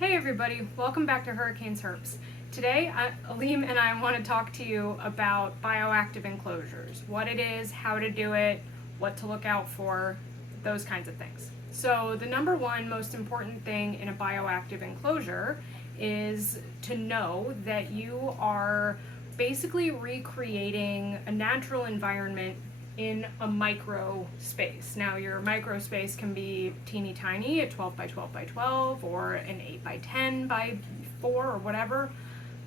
Hey everybody, welcome back to Hurricanes Herbs. Today, Aleem and I want to talk to you about bioactive enclosures, what it is, how to do it, what to look out for, those kinds of things. So the number one most important thing in a bioactive enclosure is to know that you are basically recreating a natural environment in a micro space. Now your micro space can be teeny tiny at 12 by 12 by 12 or an 8 by 10 by 4 or whatever.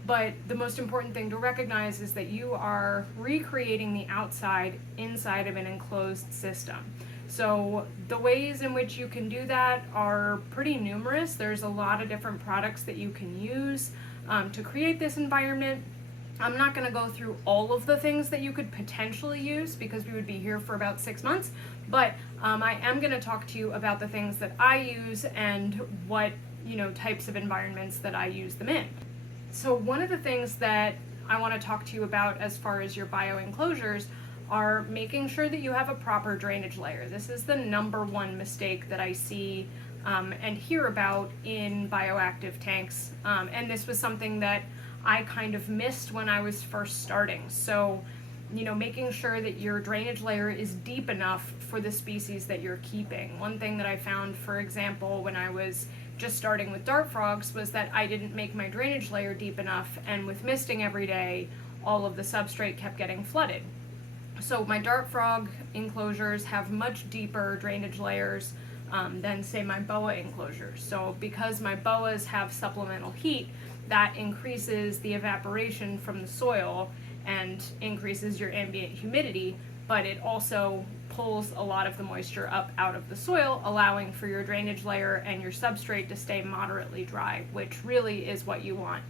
But the most important thing to recognize is that you are recreating the outside inside of an enclosed system. So the ways in which you can do that are pretty numerous. There's a lot of different products that you can use to create this environment. I'm not going to go through all of the things that you could potentially use because we would be here for about 6 months, but I am going to talk to you about the things that I use and what types of environments that I use them in. So one of the things that I want to talk to you about as far as your bio enclosures are making sure that you have a proper drainage layer. This is the number one mistake that I see and hear about in bioactive tanks, and this was something that I kind of missed when I was first starting. So, making sure that your drainage layer is deep enough for the species that you're keeping. One thing that I found, for example, when I was just starting with dart frogs was that I didn't make my drainage layer deep enough, and with misting every day, all of the substrate kept getting flooded. So my dart frog enclosures have much deeper drainage layers than, say, my boa enclosures. So because my boas have supplemental heat, that increases the evaporation from the soil and increases your ambient humidity, but it also pulls a lot of the moisture up out of the soil, allowing for your drainage layer and your substrate to stay moderately dry, which really is what you want.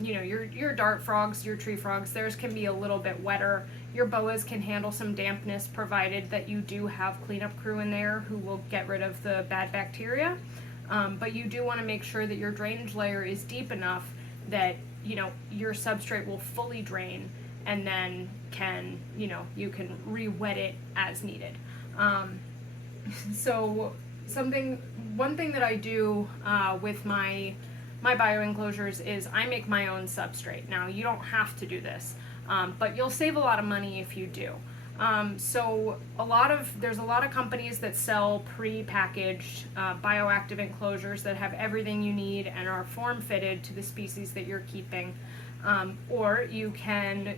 Your dart frogs, your tree frogs, theirs can be a little bit wetter. Your boas can handle some dampness provided that you do have cleanup crew in there who will get rid of the bad bacteria. But you do want to make sure that your drainage layer is deep enough that your substrate will fully drain, and then you can re-wet it as needed. So one thing that I do with my bio enclosures is I make my own substrate. Now you don't have to do this, but you'll save a lot of money if you do. So there's a lot of companies that sell pre-packaged bioactive enclosures that have everything you need and are form-fitted to the species that you're keeping. Or you can,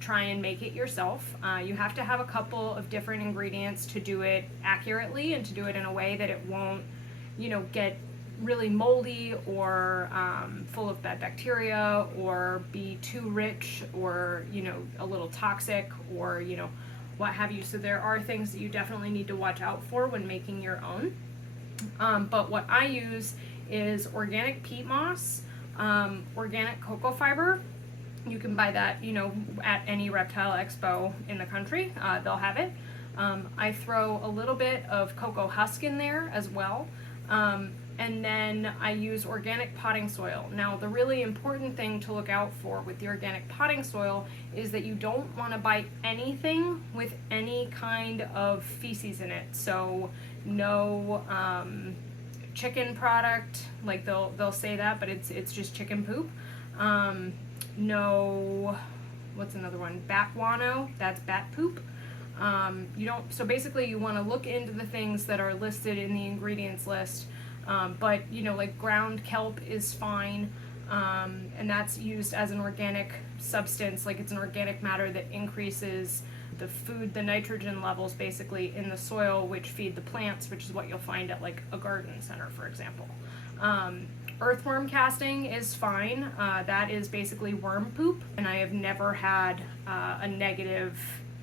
try and make it yourself. You have to have a couple of different ingredients to do it accurately and to do it in a way that it won't, get really moldy or full of bad bacteria or be too rich or, a little toxic or, what have you. So there are things that you definitely need to watch out for when making your own. But what I use is organic peat moss, organic cocoa fiber. You can buy that, at any reptile expo in the country. They'll have it. I throw a little bit of cocoa husk in there as well. And then I use organic potting soil. Now, the really important thing to look out for with the organic potting soil is that you don't want to buy anything with any kind of feces in it. So no chicken product, like they'll say that, but it's just chicken poop. No, what's another one? Bat guano, that's bat poop. So basically you want to look into the things that are listed in the ingredients list. But like ground kelp is fine, and that's used as an organic substance, like it's an organic matter that increases the nitrogen levels basically in the soil, which feed the plants, which is what you'll find at like a garden center, for example. Earthworm casting is fine. That is basically worm poop, and I have never had a negative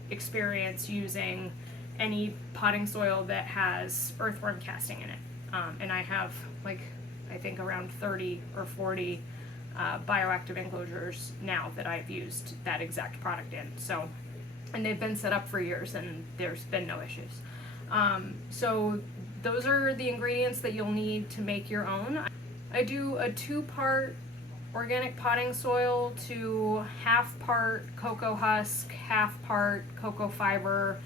experience using any potting soil that has earthworm casting in it. And I have I think around 30 or 40 bioactive enclosures now that I've used that exact product in. So, and they've been set up for years and there's been no issues. So those are the ingredients that you'll need to make your own. I do a 2-part organic potting soil to half part cocoa husk, half part cocoa fiber,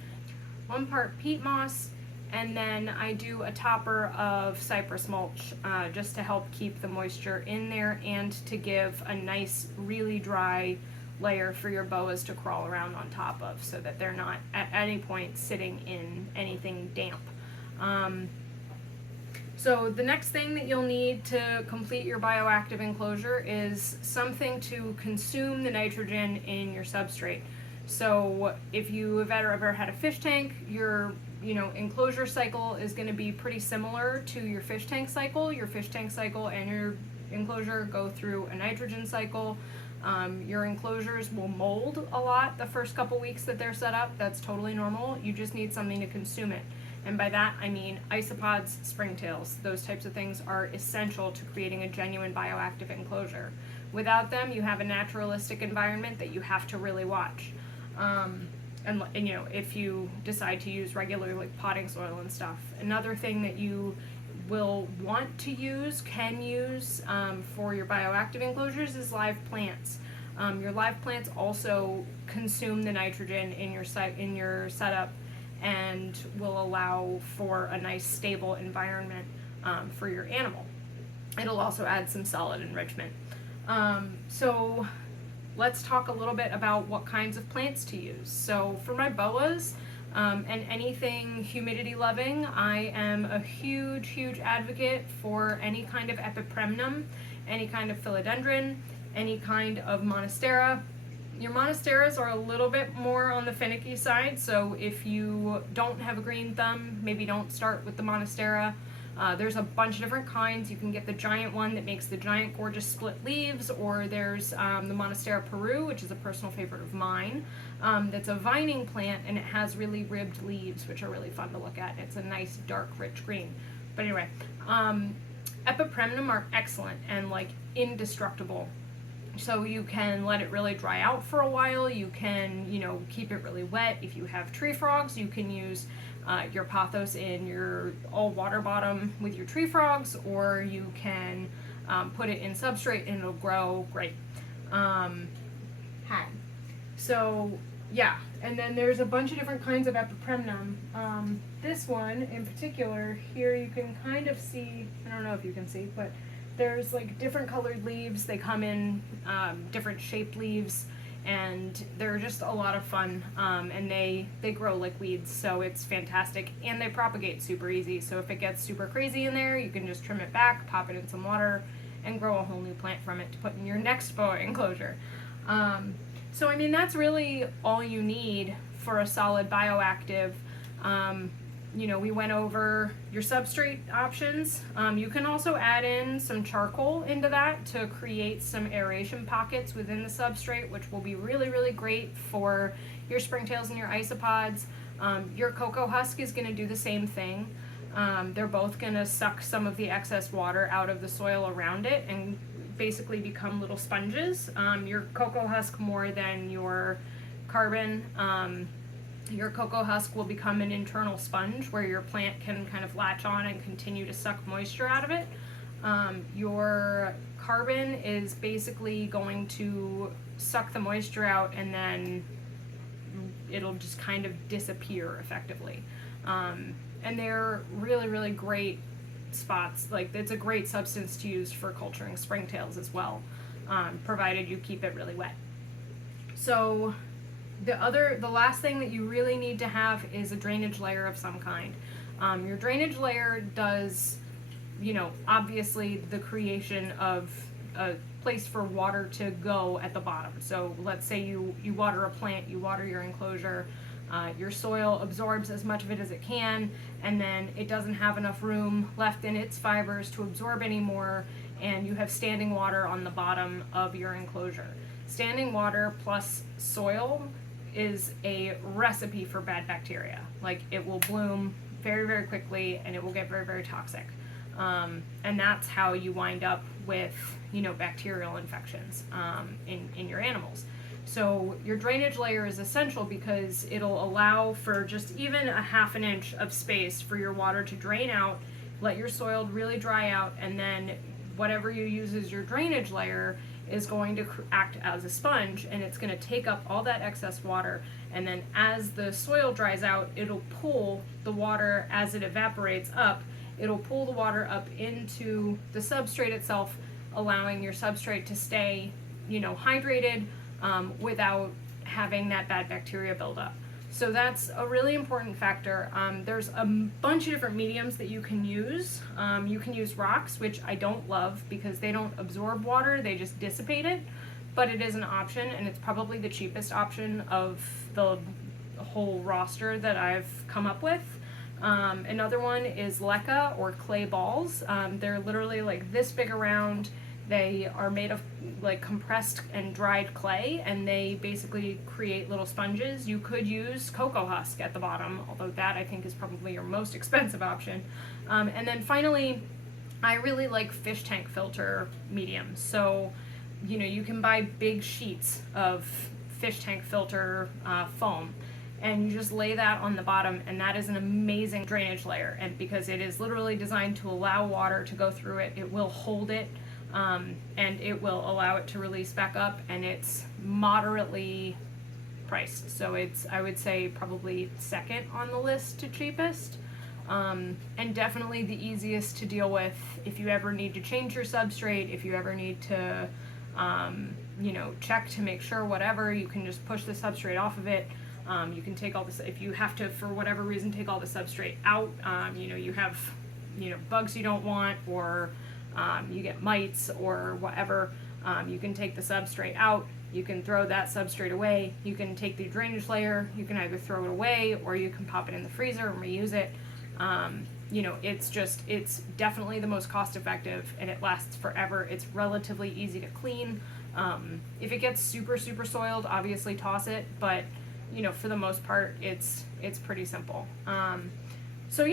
1 part peat moss, And then I do a topper of cypress mulch just to help keep the moisture in there and to give a nice, really dry layer for your boas to crawl around on top of, so that they're not at any point sitting in anything damp. So the next thing that you'll need to complete your bioactive enclosure is something to consume the nitrogen in your substrate. So if you have ever had a fish tank, your enclosure cycle is going to be pretty similar to your fish tank cycle. Your fish tank cycle and your enclosure go through a nitrogen cycle. Your enclosures will mold a lot the first couple weeks that they're set up. That's totally normal. You just need something to consume it. And by that, I mean isopods, springtails. Those types of things are essential to creating a genuine bioactive enclosure. Without them, you have a naturalistic environment that you have to really watch. And if you decide to use regular potting soil and stuff. Another thing that you will want to can use for your bioactive enclosures is live plants. Your live plants also consume the nitrogen in your setup, and will allow for a nice stable environment for your animal. It'll also add some solid enrichment. So let's talk a little bit about what kinds of plants to use. So for my boas and anything humidity loving, I am a huge advocate for any kind of epipremnum, any kind of philodendron, any kind of monstera. Your monsteras are a little bit more on the finicky side, so if you don't have a green thumb, maybe don't start with the monstera. There's a bunch of different kinds. You can get the giant one that makes the giant gorgeous split leaves, or there's the Monstera Peru, which is a personal favorite of mine. That's a vining plant, and it has really ribbed leaves, which are really fun to look at. It's a nice dark rich green. But anyway, epipremnum are excellent and indestructible. So you can let it really dry out for a while. You can, keep it really wet. If you have tree frogs, you can use your pothos in your all water bottom with your tree frogs, or you can put it in substrate and it'll grow great. So yeah, and then there's a bunch of different kinds of epipremnum. This one in particular, here you can kind of see, I don't know if you can see, but there's different colored leaves. They come in different shaped leaves, and they're just a lot of fun, and they grow like weeds, so it's fantastic, and they propagate super easy. So if it gets super crazy in there, you can just trim it back, pop it in some water, and grow a whole new plant from it to put in your next boa enclosure. So I mean, that's really all you need for a solid bioactive. We went over your substrate options. You can also add in some charcoal into that to create some aeration pockets within the substrate, which will be really great for your springtails and your isopods. Your cocoa husk is going to do the same thing. They're both going to suck some of the excess water out of the soil around it and basically become little sponges. Your cocoa husk more than your carbon. Your cocoa husk will become an internal sponge where your plant can kind of latch on and continue to suck moisture out of it. Your carbon is basically going to suck the moisture out, and then it'll just kind of disappear effectively. And they're really great spots. It's a great substance to use for culturing springtails as well, provided you keep it really wet. So the last thing that you really need to have is a drainage layer of some kind. Your drainage layer does, obviously the creation of a place for water to go at the bottom. So let's say you water a plant, you water your enclosure, your soil absorbs as much of it as it can, and then it doesn't have enough room left in its fibers to absorb anymore, and you have standing water on the bottom of your enclosure. Standing water plus soil is a recipe for bad bacteria. It will bloom very quickly, and it will get very toxic. And that's how you wind up with, bacterial infections in your animals. So your drainage layer is essential because it'll allow for just even a half an inch of space for your water to drain out, let your soil really dry out, and then whatever you use as your drainage layer is going to act as a sponge, and it's going to take up all that excess water, and then as the soil dries out, it'll pull the water as it evaporates up. It'll pull the water up into the substrate itself, allowing your substrate to stay, hydrated without having that bad bacteria build up. So that's a really important factor. There's a bunch of different mediums that you can use. You can use rocks, which I don't love because they don't absorb water, they just dissipate it, but it is an option, and it's probably the cheapest option of the whole roster that I've come up with. Another one is leca, or clay balls. They're literally like this big around. They are made of like compressed and dried clay, and they basically create little sponges. You could use cocoa husk at the bottom, although that I think is probably your most expensive option. And then finally, I really like fish tank filter mediums. So, you can buy big sheets of fish tank filter foam, and you just lay that on the bottom, and that is an amazing drainage layer. And because it is literally designed to allow water to go through it, it will hold it. And it will allow it to release back up, and it's moderately priced. So it's, I would say, probably second on the list to cheapest, and definitely the easiest to deal with if you ever need to change your substrate, if you ever need to, check to make sure whatever, you can just push the substrate off of it. You can take all this, if you have to, for whatever reason, take all the substrate out, you have, bugs you don't want, or you get mites or whatever, you can take the substrate out, you can throw that substrate away, you can take the drainage layer, you can either throw it away or you can pop it in the freezer and reuse it. It's definitely the most cost effective, and it lasts forever. It's relatively easy to clean. If it gets super soiled, obviously toss it, but for the most part, it's pretty simple. So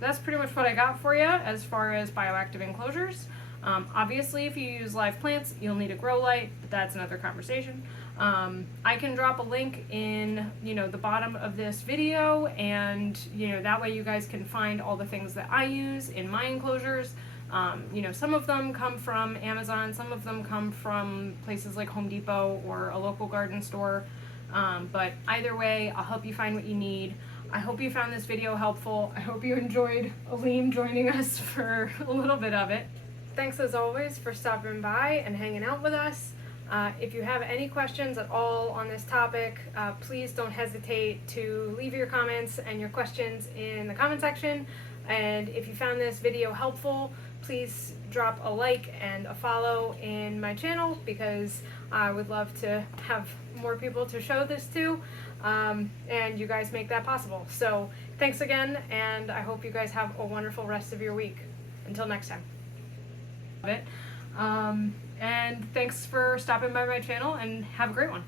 that's pretty much what I got for you as far as bioactive enclosures. Obviously, if you use live plants, you'll need a grow light, but that's another conversation. I can drop a link in, the bottom of this video, and, that way you guys can find all the things that I use in my enclosures. Some of them come from Amazon, some of them come from places like Home Depot or a local garden store. But either way, I'll help you find what you need. I hope you found this video helpful. I hope you enjoyed Aleem joining us for a little bit of it. Thanks as always for stopping by and hanging out with us. If you have any questions at all on this topic, please don't hesitate to leave your comments and your questions in the comment section. And if you found this video helpful, please drop a like and a follow in my channel, because I would love to have more people to show this to, and you guys make that possible. So thanks again, and I hope you guys have a wonderful rest of your week. Until next time. And thanks for stopping by my channel, and have a great one.